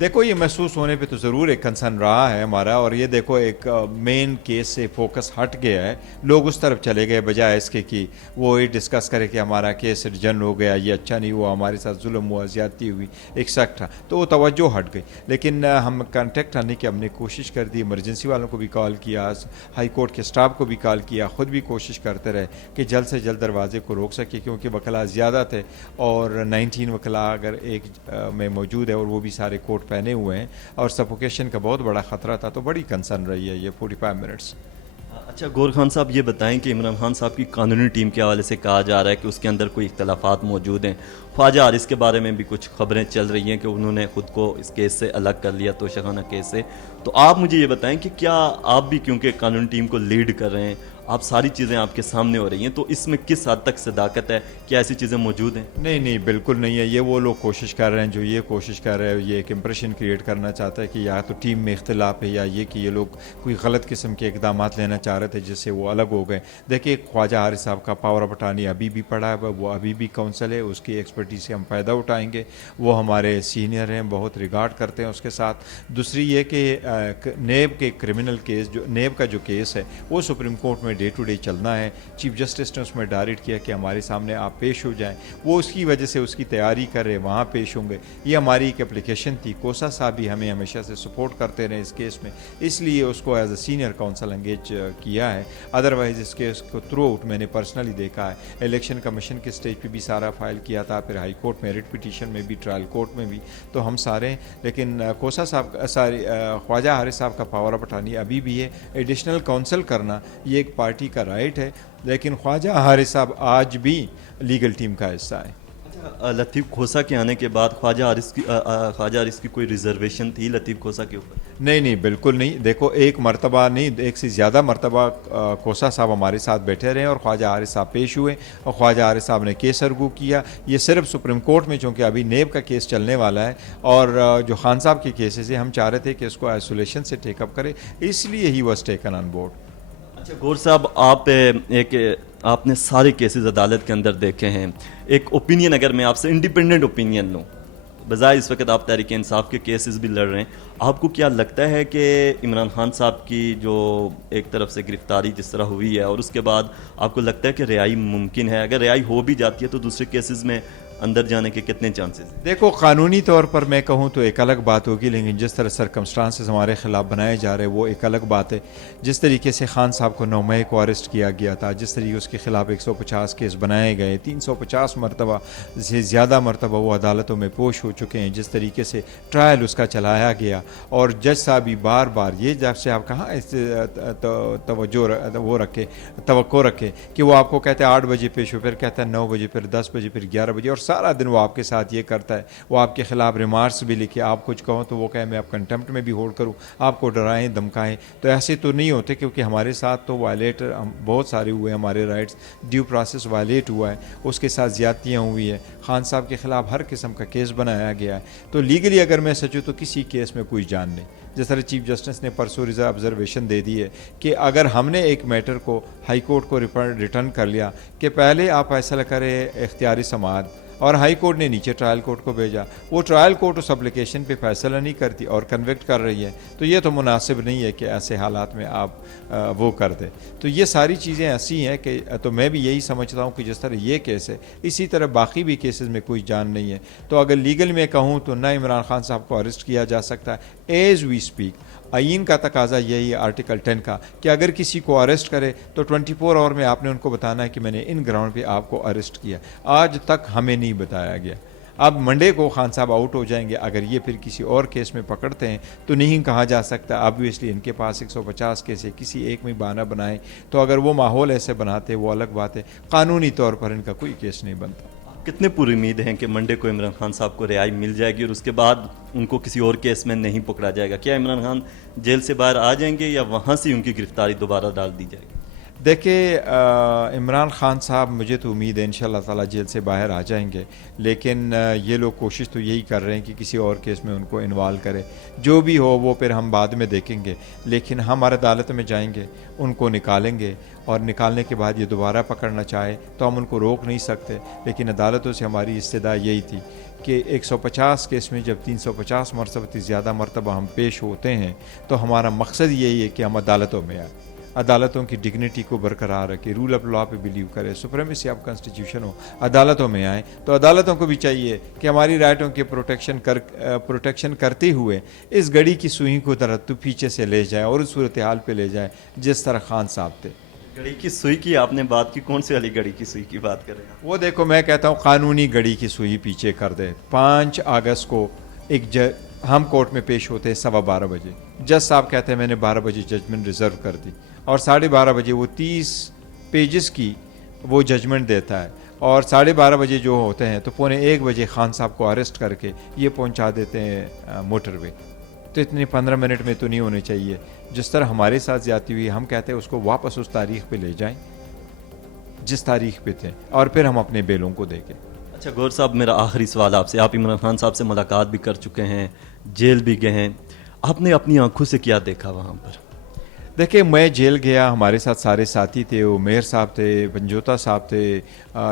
دیکھو یہ محسوس ہونے پہ تو ضرور ایک کنسرن رہا ہے ہمارا, اور یہ دیکھو ایک مین کیس سے فوکس ہٹ گیا ہے, لوگ اس طرف چلے گئے بجائے اس کے کہ وہ یہ ڈسکس کرے کہ ہمارا کیس ریجن ہو گیا, یہ اچھا نہیں ہوا, ہمارے ساتھ ظلم ہوا, زیادتی ہوئی, ایکسیکٹرا, تو وہ توجہ ہٹ گئی. لیکن ہم کانٹیکٹ آنے کی ہم نے کوشش کر دی, ایمرجنسی والوں کو بھی کال کیا, ہائی کورٹ کے سٹاف کو بھی کال کیا, خود بھی کوشش کرتے رہے کہ جلد سے جلد دروازے کو روک سکے, کیونکہ وکلاء زیادہ تھے اور 19 وکلاء اگر ایک میں موجود ہے اور وہ بھی سارے کوٹ پہنے ہوئے ہیں اور سفوکیشن کا بہت بڑا خطرہ تھا, تو بڑی کنسرن رہی ہے یہ 45 منٹس. اچھا گور خان صاحب یہ بتائیں کہ عمران خان صاحب کی قانونی ٹیم کے حوالے سے کہا جا رہا ہے کہ اس کے اندر کوئی اختلافات موجود ہیں. خواجہ حارث کے بارے میں بھی کچھ خبریں چل رہی ہیں کہ انہوں نے خود کو اس کیس سے الگ کر لیا, توشہ خانہ کیس سے. تو آپ مجھے یہ بتائیں کہ کیا آپ بھی کیونکہ قانونی ٹیم کو لیڈ کر رہے ہیں, آپ ساری چیزیں آپ کے سامنے ہو رہی ہیں, تو اس میں کس حد تک صداقت ہے, کیا ایسی چیزیں موجود ہیں؟ نہیں بالکل نہیں ہے. یہ وہ لوگ کوشش کر رہے ہیں جو یہ کوشش کر رہے ہیں, یہ ایک امپریشن کریٹ کرنا چاہتا ہے کہ یا تو ٹیم میں اختلاف ہے یا یہ کہ یہ لوگ کوئی غلط قسم کے اقدامات لینا چاہ رہے تھے جس سے وہ الگ ہو گئے. دیکھیے خواجہ حارث صاحب کا پاور آف اٹارنی ابھی بھی پڑا ہے, وہ ابھی بھی کونسل ہے, اس کی ایکسپرٹیز سے ہم فائدہ اٹھائیں گے. وہ ہمارے سینئر ہیں, بہت ریگارڈ کرتے ہیں اس کے ساتھ. دوسری یہ کہ نیب کے کرمنل کیس, جو نیب کا جو کیس ہے وہ سپریم کورٹ میں ڈے ٹو ڈے چلنا ہے. چیف جسٹس نے اس میں ڈائریکٹ کیا کہ ہمارے سامنے آپ پیش ہو جائیں, وہ اس کی وجہ سے اس کی تیاری کر رہے, وہاں پیش ہوں گے. یہ ہماری ایک اپلیکیشن تھی, کوسا صاحب بھی ہمیں ہمیشہ سے سپورٹ کرتے رہے اس کیس میں, اس لیے اس کو as a senior council engage کیا ہے. ادروائز اس کیس کو تھرو آؤٹ میں نے پرسنلی دیکھا ہے. الیکشن کمیشن کے سٹیج پہ بھی سارا فائل کیا تھا, پھر ہائی کورٹ میں ریٹ پٹیشن میں بھی, ٹرائل کورٹ میں بھی, تو ہم سارے. لیکن کوسا صاحب خواجہ حارث صاحب کا پاور آف اٹارنی ابھی بھی ہے. ایڈیشنل کونسل کرنا یہ ایک پارٹی کا رائٹ ہے, لیکن خواجہ حارث صاحب آج بھی لیگل ٹیم کا حصہ ہے. لطیف کھوسہ کے آنے کے بعد خواجہ حارث کی کوئی ریزرویشن تھی لطیف کھوسہ کے اوپر؟ نہیں بالکل نہیں. دیکھو ایک مرتبہ نہیں, ایک سے زیادہ مرتبہ کھوسا صاحب ہمارے ساتھ بیٹھے رہے اور خواجہ حارث صاحب پیش ہوئے اور خواجہ حارث صاحب نے کیس ارگو کیا. یہ صرف سپریم کورٹ میں, چونکہ ابھی نیب کا کیس چلنے والا ہے اور جو خان صاحب کے کیسز ہیں, ہم چاہ رہے تھے کہ اس کو آئسولیشن سے ٹیک اپ کرے, اس لیے he was taken on board. اچھا گور صاحب, آپ نے سارے کیسز عدالت کے اندر دیکھے ہیں. ایک اوپینین اگر میں آپ سے انڈیپینڈنٹ اوپینین لوں, بظاہر اس وقت آپ تحریک انصاف کے کیسز بھی لڑ رہے ہیں, آپ کو کیا لگتا ہے کہ عمران خان صاحب کی جو ایک طرف سے گرفتاری جس طرح ہوئی ہے اور اس کے بعد آپ کو لگتا ہے کہ رہائی ممکن ہے؟ اگر رہائی ہو بھی جاتی ہے تو دوسرے کیسز میں اندر جانے کے کتنے چانسز ہیں؟ دیکھو قانونی طور پر میں کہوں تو ایک الگ بات ہوگی, لیکن جس طرح سرکمسٹانسز ہمارے خلاف بنائے جا رہے ہیں وہ ایک الگ بات ہے. جس طریقے سے خان صاحب کو 9 مئی کو اریسٹ کیا گیا تھا, جس طریقے اس کے خلاف 150 کیس بنائے گئے, 350 مرتبہ سے زیادہ مرتبہ وہ عدالتوں میں پیش ہو چکے ہیں, جس طریقے سے ٹرائل اس کا چلایا گیا, اور جج صاحب بھی بار بار یہ جج سے آپ کہاں توقع رکھے کہ وہ آپ کو کہتے ہیں 8 بجے پیش ہو, پھر کہتا ہے 9 بجے, پھر 10 بجے, پھر 11 بجے, اور سارا دن وہ آپ کے ساتھ یہ کرتا ہے. وہ آپ کے خلاف ریمارکس بھی لکھے, آپ کچھ کہو تو وہ کہے میں آپ کنٹمپٹ میں بھی ہولڈ کروں, آپ کو ڈرائیں دھمکائیں. تو ایسے تو نہیں ہوتے, کیونکہ ہمارے ساتھ تو وائلیٹ بہت سارے ہوئے, ہمارے رائٹس ڈیو پروسیس وائلیٹ ہوا ہے, اس کے ساتھ زیادتیاں ہوئی ہیں, خان صاحب کے خلاف ہر قسم کا کیس بنایا گیا ہے. تو لیگلی اگر میں سچوں تو کسی کیس میں کوئی جان نہیں. جس طرح چیف جسٹس نے پرسوں آبزرویشن دے دی ہے کہ اگر ہم نے ایک میٹر کو ہائی کورٹ کو ریٹرن کر لیا کہ پہلے آپ فیصلہ کریں اختیاری سماعت, اور ہائی کورٹ نے نیچے ٹرائل کورٹ کو بھیجا, وہ ٹرائل کورٹ اس اپلیکیشن پہ فیصلہ نہیں کرتی اور کنوکٹ کر رہی ہے, تو یہ تو مناسب نہیں ہے کہ ایسے حالات میں آپ وہ کر دیں. تو یہ ساری چیزیں ایسی ہیں کہ تو میں بھی یہی سمجھتا ہوں کہ جس طرح یہ کیس ہے اسی طرح باقی بھی کیسز میں کوئی جان نہیں ہے. تو اگر لیگل میں کہوں تو نہ عمران خان صاحب کو اریسٹ کیا جا سکتا ہے ایز وی اسپیک. آئین کا تقاضا یہی ہے آرٹیکل 10 کا کہ اگر کسی کو اریسٹ کرے تو 24 آور میں آپ نے ان کو بتانا ہے کہ میں نے ان گراؤنڈ پہ آپ کو اریسٹ کیا. آج تک ہمیں نہیں بتایا گیا. اب منڈے کو خان صاحب آؤٹ ہو جائیں گے, اگر یہ پھر کسی اور کیس میں پکڑتے ہیں تو نہیں کہا جا سکتا. آبویسلی ان کے پاس 150 کیس ہے, کسی ایک میں بہانہ بنائیں, تو اگر وہ ماحول ایسے بناتے وہ الگ بات ہے. قانونی طور پر ان کا کوئی کیس نہیں بنتا. کتنے پوری امید ہیں کہ منڈے کو عمران خان صاحب کو رہائی مل جائے گی اور اس کے بعد ان کو کسی اور کیس میں نہیں پکڑا جائے گا؟ کیا عمران خان جیل سے باہر آ جائیں گے یا وہاں سے ان کی گرفتاری دوبارہ ڈال دی جائے گی؟ دیکھیں عمران خان صاحب مجھے تو امید ہے انشاءاللہ تعالی جیل سے باہر آ جائیں گے, لیکن یہ لوگ کوشش تو یہی کر رہے ہیں کہ کسی اور کیس میں ان کو انوالو کرے. جو بھی ہو وہ پھر ہم بعد میں دیکھیں گے, لیکن ہم عدالت میں جائیں گے, ان کو نکالیں گے, اور نکالنے کے بعد یہ دوبارہ پکڑنا چاہے تو ہم ان کو روک نہیں سکتے. لیکن عدالتوں سے ہماری استدعا یہی تھی کہ 150 کیس میں جب 350 مرتبہ زیادہ مرتبہ ہم پیش ہوتے ہیں تو ہمارا مقصد یہی ہے کہ ہم عدالتوں میں آئیں، عدالتوں کی ڈگنیٹی کو برقرار رکھے، رول آف لا پہ بلیو کرے، سپریمیسی آف کانسٹیٹیوشن ہو، عدالتوں میں آئیں۔ تو عدالتوں کو بھی چاہیے کہ ہماری رائٹوں کے پروٹیکشن کرتے ہوئے اس گڑی کی سوئی کو تو پیچھے سے لے جائے اور اس صورتحال پہ لے جائے جس طرح خان صاحب تھے۔ گڑی کی سوئی کی آپ نے بات کی، کون سی والی گڑی کی سوئی کی بات کر رہے ہیں؟ وہ دیکھو میں کہتا ہوں قانونی گڑی کی سوئی پیچھے کر دے۔ 5 اگست کو ہم کورٹ میں پیش ہوتے ہیں 12:15 بجے، جج صاحب کہتے ہیں میں نے 12 بجے ججمنٹ ریزرو کر دی، اور 12:30 بجے وہ 30 پیجز کی وہ ججمنٹ دیتا ہے، اور 12:30 بجے جو ہوتے ہیں تو 1:15 بجے خان صاحب کو اریسٹ کر کے یہ پہنچا دیتے ہیں موٹر وے۔ تو اتنے 15 منٹ میں تو نہیں ہونے چاہیے۔ جس طرح ہمارے ساتھ زیادتی ہوئی، ہم کہتے ہیں اس کو واپس اس تاریخ پہ لے جائیں جس تاریخ پہ تھے، اور پھر ہم اپنے بیلوں کو دے کے۔ اچھا گور صاحب، میرا آخری سوال آپ سے، آپ عمران خان صاحب سے ملاقات بھی کر چکے ہیں، جیل بھی گئے ہیں، آپ نے اپنی آنکھوں سے کیا دیکھا وہاں پر؟ دیکھیں میں جیل گیا، ہمارے ساتھ سارے ساتھی تھے، عمیر صاحب تھے، بنجوتا صاحب تھے،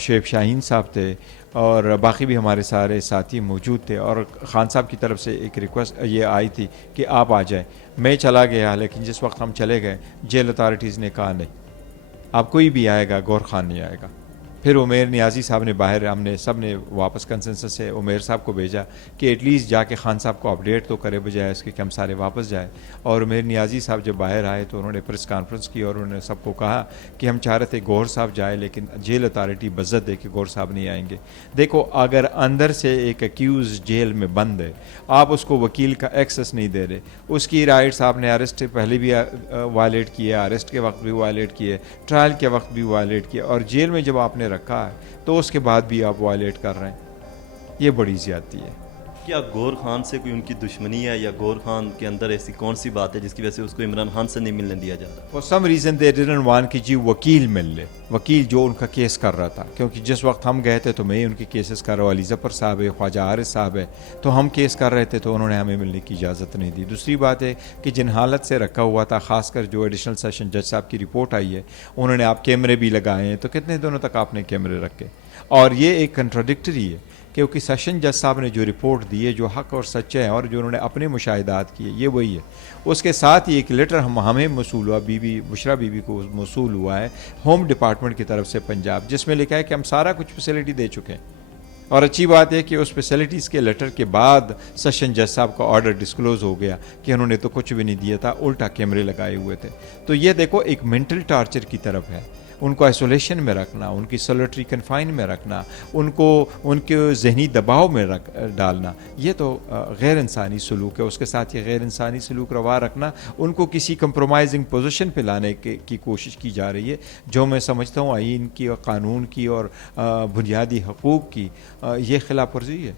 شعیب شاہین صاحب تھے، اور باقی بھی ہمارے سارے ساتھی موجود تھے، اور خان صاحب کی طرف سے ایک ریکویسٹ یہ آئی تھی کہ آپ آ جائیں۔ میں چلا گیا، لیکن جس وقت ہم چلے گئے جیل اتھارٹیز نے کہا نہیں، آپ کوئی بھی آئے گا، گور خان نہیں آئے گا۔ پھر عمیر نیازی صاحب نے باہر، ہم نے سب نے واپس کنسنسس سے عمیر صاحب کو بھیجا کہ ایٹ لیسٹ جا کے خان صاحب کو اپڈیٹ تو کرے، بجائے اس کے کہ ہم سارے واپس جائیں۔ اور عمیر نیازی صاحب جب باہر آئے تو انہوں نے پریس کانفرنس کی اور انہوں نے سب کو کہا کہ ہم چاہ رہے تھے گور صاحب جائے، لیکن جیل اتھارٹی بزت دے کہ گور صاحب نہیں آئیں گے۔ دیکھو اگر اندر سے ایک ایکیوز جیل میں بند ہے، آپ اس کو وکیل کا ایکسس نہیں دے رہے، اس کی رائٹس آپ نے اریسٹ پہلے بھی وائلیٹ کیے، اریسٹ کے وقت بھی وائلیٹ کیے، ٹرائل کے وقت بھی وائلیٹ کیے، اور جیل میں جب آپ نے رکھا ہے تو اس کے بعد بھی آپ وائلیٹ کر رہے ہیں، یہ بڑی زیادتی ہے۔ کیا گور خان سے کوئی ان کی دشمنی ہے، یا گور خان کے اندر ایسی کون سی بات ہے جس کی وجہ سے اس کو عمران خان سے نہیں ملنے دیا جا رہا؟ For some reason they didn't want کہ جی وکیل مل لے، وکیل جو ان کا کیس کر رہا تھا، کیونکہ جس وقت ہم گئے تھے تو میں ان کے کیسز کر رہا ہوں، علی ظفر صاحب ہے، خواجہ عارض صاحب ہے، تو ہم کیس کر رہے تھے تو انہوں نے ہمیں ملنے کی اجازت نہیں دی۔ دوسری بات ہے کہ جن حالت سے رکھا ہوا تھا، خاص کر جو ایڈیشنل سیشن جج صاحب کی رپورٹ آئی ہے، انہوں نے آپ کیمرے بھی لگائے ہیں، تو کتنے دنوں تک آپ نے کیمرے رکھے؟ اور یہ ایک کنٹراڈکٹری ہے کیونکہ سیشن جج صاحب نے جو رپورٹ دی ہے، جو حق اور سچے ہیں اور جو انہوں نے اپنے مشاہدات کیے، یہ وہی ہے۔ اس کے ساتھ ہی ایک لیٹر ہمیں موصول ہوا، بشرا بی بی کو موصول ہوا ہے ہوم ڈپارٹمنٹ کی طرف سے پنجاب، جس میں لکھا ہے کہ ہم سارا کچھ فیسلٹی دے چکے ہیں۔ اور اچھی بات ہے کہ اس فیسلٹیز کے لیٹر کے بعد سیشن جج صاحب کا آرڈر ڈسکلوز ہو گیا کہ انہوں نے تو کچھ بھی نہیں دیا تھا، الٹا کیمرے لگائے ہوئے تھے۔ تو یہ دیکھو ایک مینٹل ٹارچر کی طرف ہے، ان کو آئسولیشن میں رکھنا، ان کی سولٹری کنفائن میں رکھنا، ان کے ذہنی دباؤ میں ڈالنا، یہ تو غیر انسانی سلوک ہے۔ اس کے ساتھ یہ غیر انسانی سلوک روا رکھنا، ان کو کسی کمپرومائزنگ پوزیشن پہ لانے کی کوشش کی جا رہی ہے، جو میں سمجھتا ہوں آئین کی اور قانون کی اور بنیادی حقوق کی یہ خلاف ورزی ہے۔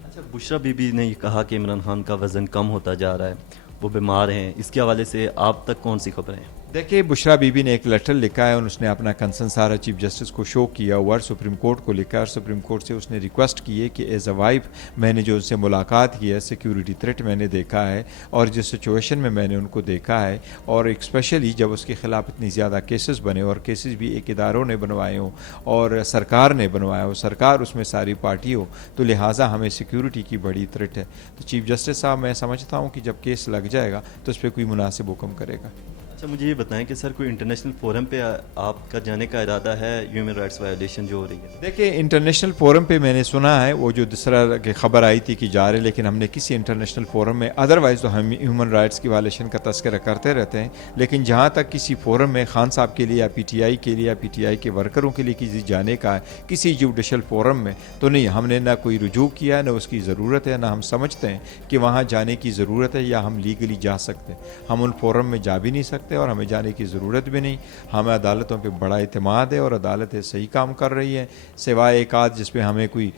اچھا، بشرا بی بی نے یہ کہا کہ عمران خان کا وزن کم ہوتا جا رہا ہے، وہ بیمار ہیں، اس کے حوالے سے آپ تک کون سی خبریں ہیں؟ دیکھیے بشرا بی بی نے ایک لیٹر لکھا ہے اور اس نے اپنا کنسرن سارا چیف جسٹس کو شو کیا ہوا اور سپریم کورٹ کو لکھا ہے، اور سپریم کورٹ سے اس نے ریکویسٹ کی ہے کہ ایز اے وائف میں نے جو ان سے ملاقات کی ہے، سیکیورٹی تھریٹ میں نے دیکھا ہے، اور جس سچویشن میں نے ان کو دیکھا ہے، اور اسپیشلی جب اس کے خلاف اتنی زیادہ کیسز بنے، اور کیسز بھی ایک اداروں نے بنوائے ہوں اور سرکار نے بنوایا ہو، سرکار اس میں ساری پارٹی ہو، تو لہٰذا ہمیں سیکیورٹی کی بڑی تھریٹ ہے۔ تو چیف جسٹس صاحب میں سمجھتا ہوں کہ جب کیس لگ جائے گا تو اس پہ کوئی مناسب حکم کرے گا۔ اچھا مجھے یہ بتائیں کہ سر کوئی انٹرنیشنل فورم پہ آپ کا جانے کا ارادہ ہے ہیومن رائٹس وائلیشن جو ہو رہی ہے؟ دیکھیں انٹرنیشنل فورم پہ میں نے سنا ہے وہ جو دوسرا کہ خبر آئی تھی کہ جا رہے، لیکن ہم نے کسی انٹرنیشنل فورم میں، ادروائز تو ہم ہیومن رائٹس کی وائلیشن کا تذکرہ کرتے رہتے ہیں، لیکن جہاں تک کسی فورم میں خان صاحب کے لیے یا پی ٹی آئی کے لیے یا پی ٹی آئی کے ورکروں کے لیے کسی جانے کا ہے کسی جوڈیشل فورم میں، تو نہیں، ہم نے نہ کوئی رجوع کیا، نہ اس کی ضرورت ہے، نہ ہم سمجھتے ہیں کہ وہاں جانے کی ضرورت ہے یا ہم لیگلی جا سکتے ہیں۔ ہم ان فورم میں جا بھی نہیں سکتے اور ہمیں جانے کی ضرورت بھی نہیں۔ ہمیں عدالتوں پہ بڑا اعتماد ہے اور عدالتیں صحیح کام کر رہی ہیں، سوائے ایک آدھ جس پہ ہمیں کوئی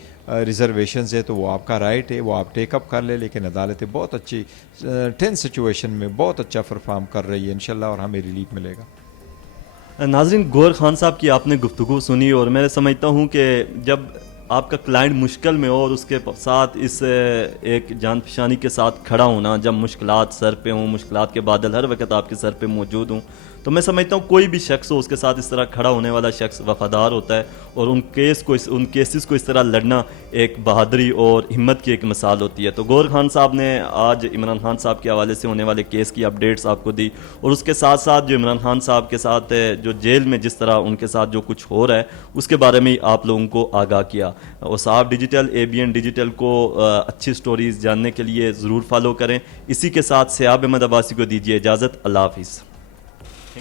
ریزرویشنز ہے تو وہ آپ کا رائٹ ہے، وہ آپ ٹیک اپ کر لیں، لیکن عدالتیں بہت اچھی ٹین سچویشن میں بہت اچھا پرفارم کر رہی ہے انشاءاللہ، اور ہمیں ریلیف ملے گا۔ ناظرین، گور خان صاحب کی آپ نے گفتگو سنی، اور میں سمجھتا ہوں کہ جب آپ کا کلائنٹ مشکل میں ہو اور اس کے ساتھ اس ایک جان پہچانی کے ساتھ کھڑا ہونا، جب مشکلات سر پہ ہوں، مشکلات کے بادل ہر وقت آپ کے سر پہ موجود ہوں، تو میں سمجھتا ہوں کوئی بھی شخص ہو اس کے ساتھ اس طرح کھڑا ہونے والا شخص وفادار ہوتا ہے, اور ان کیسز کو اس طرح لڑنا ایک بہادری اور ہمت کی ایک مثال ہوتی ہے. تو گوہر خان صاحب نے آج عمران خان صاحب کے حوالے سے ہونے والے کیس کی اپڈیٹس آپ کو دی, اور اس کے ساتھ ساتھ جو عمران خان صاحب کے ساتھ جو جیل میں جس طرح ان کے ساتھ جو کچھ ہو رہا ہے اس کے بارے میں آپ لوگوں کو آگاہ کیا. اور صاحب ڈیجیٹل ABN ڈیجیٹل کو اچھی سٹوریز جاننے کے لیے ضرور فالو کریں. اسی کے ساتھ سیاب احمد عباسی کو دیجیے اجازت. اللہ حافظ.